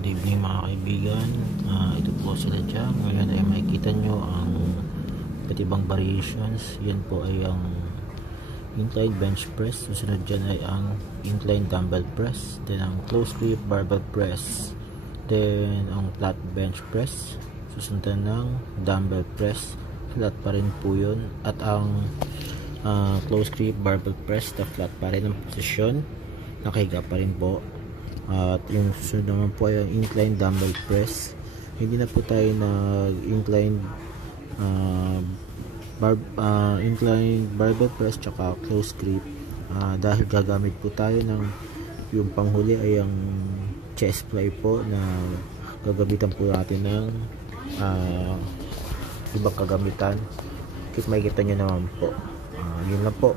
Good evening mga kaibigan. Ito po sila dyan. Ngayon ay makikita nyo ang iba't ibang variations. Yan po ay ang incline bench press. Susunod dyan ay ang incline dumbbell press. Then ang close grip barbell press. Then ang flat bench press. Susundan ng dumbbell press. Flat pa rin po yun. At ang close grip barbell press na flat pa rin ang posisyon. Nakahiga pa rin po. At yung susunod naman po ay yung incline dumbbell press. Hindi na po tayo nag-incline incline barbell press tsaka close grip dahil gagamit po tayo ng yung panghuli ay yung chest fly po na gagamitan po natin ng ibang kagamitan. Makikita nyo naman po. Yun lang po.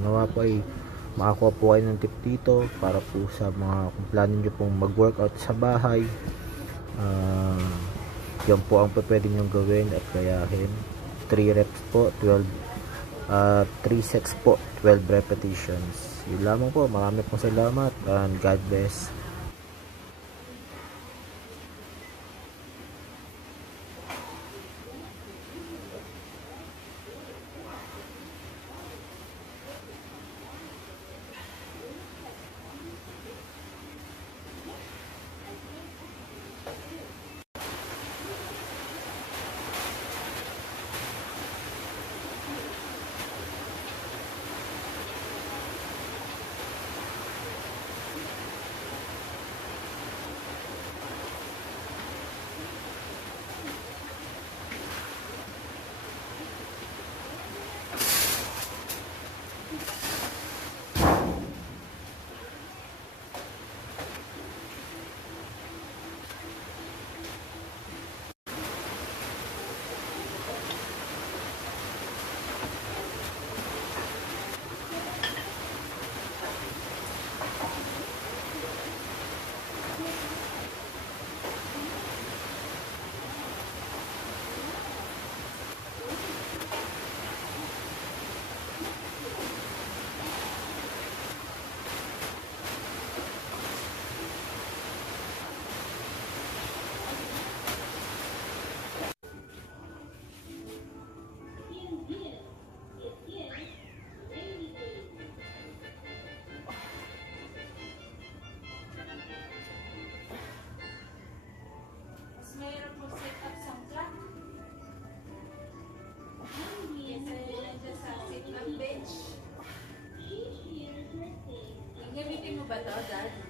Nawa po ay makakuha po kayo ng tip dito para po sa mga kung plano nyo pong mag-workout sa bahay. Yan po ang pwede nyo gawin at kayahin. 3 reps po, 12 3 sets po, 12 repetitions. Yun lamang po. Marami pong salamat and God bless. Gamitin mo ba ito, Dad?